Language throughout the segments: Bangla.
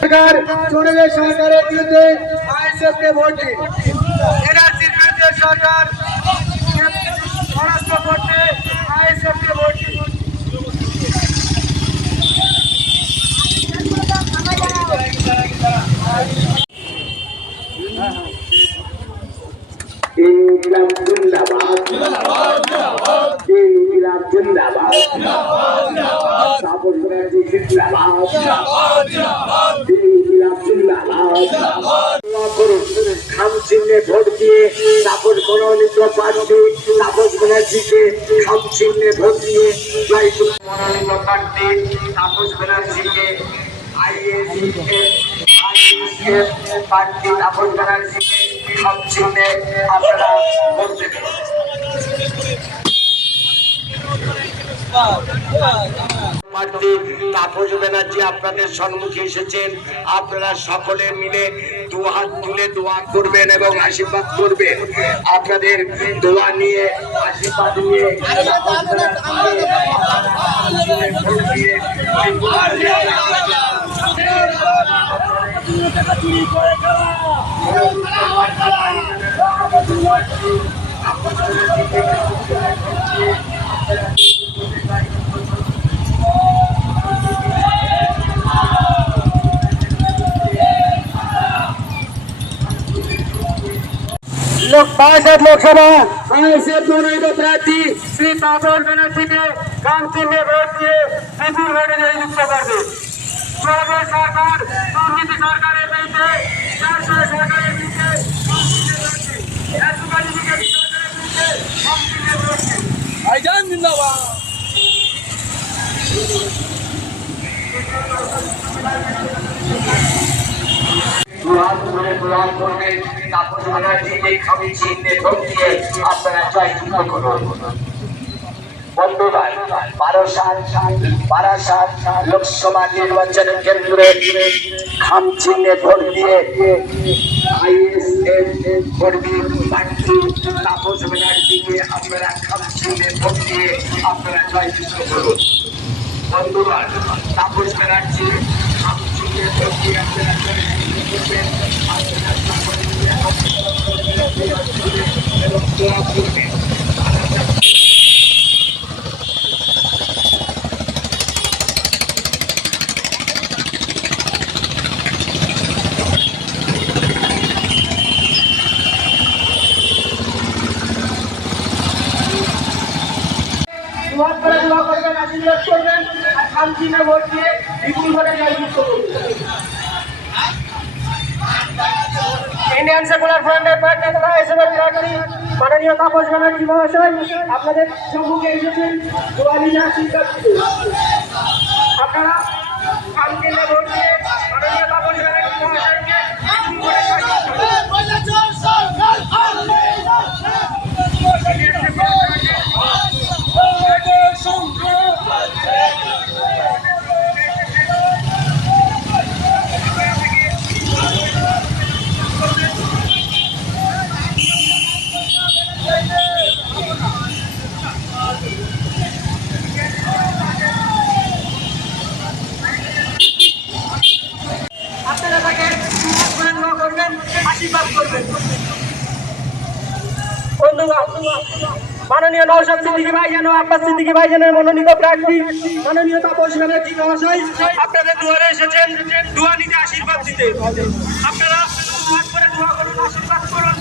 সরকার চোরেদের সরকারের বিরুদ্ধে আইএসএফ কে ভোট দিন। এনআরসির বিরুদ্ধে সরকার পরাস্ত করতে আইএসএফ কে ভোট দিন। ইনকিলাব জিন্দাবাদ। ইনকিলাব জিন্দাবাদ তাপস ব্যানার্জি জিন্দাবাদ ইনকিলাব জিন্দাবাদ খাম চিহ্নে ভোট দিয়ে তাপস মনোনীত প্রার্থী তাপস চিহ্নে ভোট দিয়ে মনোনীত প্রার্থী তাপস ব্যানার্জিকে আইএসকে আইএসকে প্রার্থী তাপস ব্যানার্জিকে খাম চিহ্নে আপনারা ভোট দেবেন তাপস ব্যানার্জি আপনাদের সম্মুখে এসেছেন। আপনারা সকলে মিলে দু হাত তুলে দোয়া করবেন এবং আশীর্বাদ করবেন। আপনাদের দোয়া নিয়ে, আশীর্বাদ নিয়ে তাপস ব্যানার্জিকে আপনারা ভোট দিয়ে লোক বাসদ লোকসভা আইএসএফ মনোনীত প্রার্থী শ্রী তাপস ব্যানার্জিকে কাম চিহ্নে ভোট দিয়ে বিপুল ভোটে জয়যুক্ত করবে চোরেদের সরকার দুর্নীতি সরকারের বিরুদ্ধে চারশো সরকারের বিরুদ্ধে কাম চিহ্নে ভোট দিন। তাপস ব্যানার্জিকে খামি চিহ্নে ভোট দিয়ে আপনারা জয়যুক্ত করুন। বন্ধুগণ, বারাসাত বারাসাত লোকসভা নির্বাচন কেন্দ্রে খাম চিহ্নে ভোট দিয়ে আইএসএফ কর্মী প্রার্থী তাপস ব্যানার্জিকে আপনারা খাম চিহ্নে ভোট দিয়ে আপনারা জয়যুক্ত করুন। বন্ধুগণ, তাপস ব্যানার্জি খাম করবেন আর কাম চিহ্নে ভোট দিয়ে বিপুল ভোটে জয়যুক্ত করবেন। ইন্ডিয়ান সেকুলার ফ্রন্টের প্রার্থী তথা এসএফের প্রার্থী মাননীয় তাপস ব্যানার্জি মহাশয় আপনাদের সম্মুখে এসেছেন দোয়ালিনা দিতে। আপনারা কাম মাননীয় নৌশদ সিদ্দিকি ভাই যেন আব্বাস সিদ্দিকি ভাইজানের মনোনীত প্রার্থী মাননীয় তাপস ব্যানার্জি মহাশয় আপনাদের দুয়ারে এসেছেন, দুয়া নিতে আশীর্বাদ দিতে। আপনারা করে দোয়া করুন, আশীর্বাদ করুন।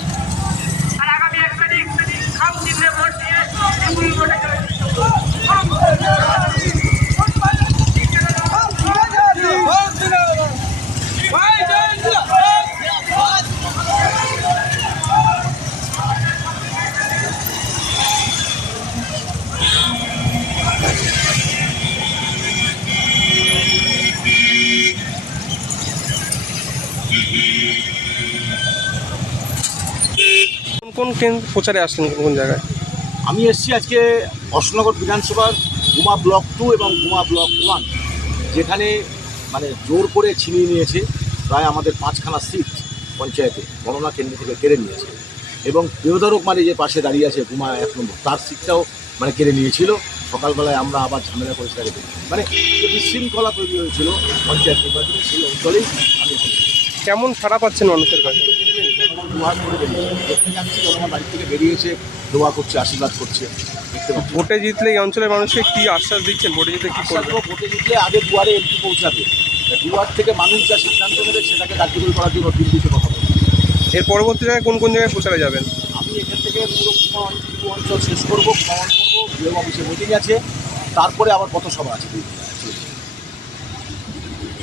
কোন কোন কেন্দ্র প্রচারে আসছেন কোন কোন জায়গায়? আমি এসেছি আজকে অশোকনগর বিধানসভার গুমা ব্লক টু এবং গুমা ব্লক ওয়ান যেখানে মানে জোর করে ছিনিয়ে নিয়েছে প্রায় আমাদের পাঁচখানা সিট পঞ্চায়েতে গণনা কেন্দ্র থেকে কেড়ে নিয়েছে। এবং প্রিয়ধরক মানে যে পাশে দাঁড়িয়ে আছে গুমা এক নম্বর তার সিটটাও মানে কেড়ে নিয়েছিল। সকালবেলায় আমরা আবার ঝামেলা করে দেখি। মানে বিশৃঙ্খলা তৈরি হয়েছিল পঞ্চায়েত নির্বাচনে সেই অঞ্চলেই আমি কেমন সাড়া পাচ্ছেন মানুষের কাছে? দোয়া করে বেরিয়েছে। দেখতে যাচ্ছি বাড়ি থেকে বেরিয়েছে দোয়া করছে আশীর্বাদ করছে। দেখতে পাচ্ছি। ভোটে জিতলে এই অঞ্চলের মানুষকে কি আশ্বাস দিচ্ছেন? ভোটে জিতলে কি আশা করবে করব ভোটে জিতলে আগে দুয়ারে এমপি পৌঁছাবে। দুয়ার থেকে মানুষ যা সিদ্ধান্ত নেবে সেটাকে কার্যকরী করার জন্য দিল্লিতে কথা বলবে। এর পরবর্তী জায়গায় কোন কোন জায়গায় প্রচারে যাবেন? আমি এখান থেকে পুরো অঞ্চল শেষ করব ভ্রমণ করব বিএম অফিসে মিটিং আছে। তারপরে আবার কত সভা আছে।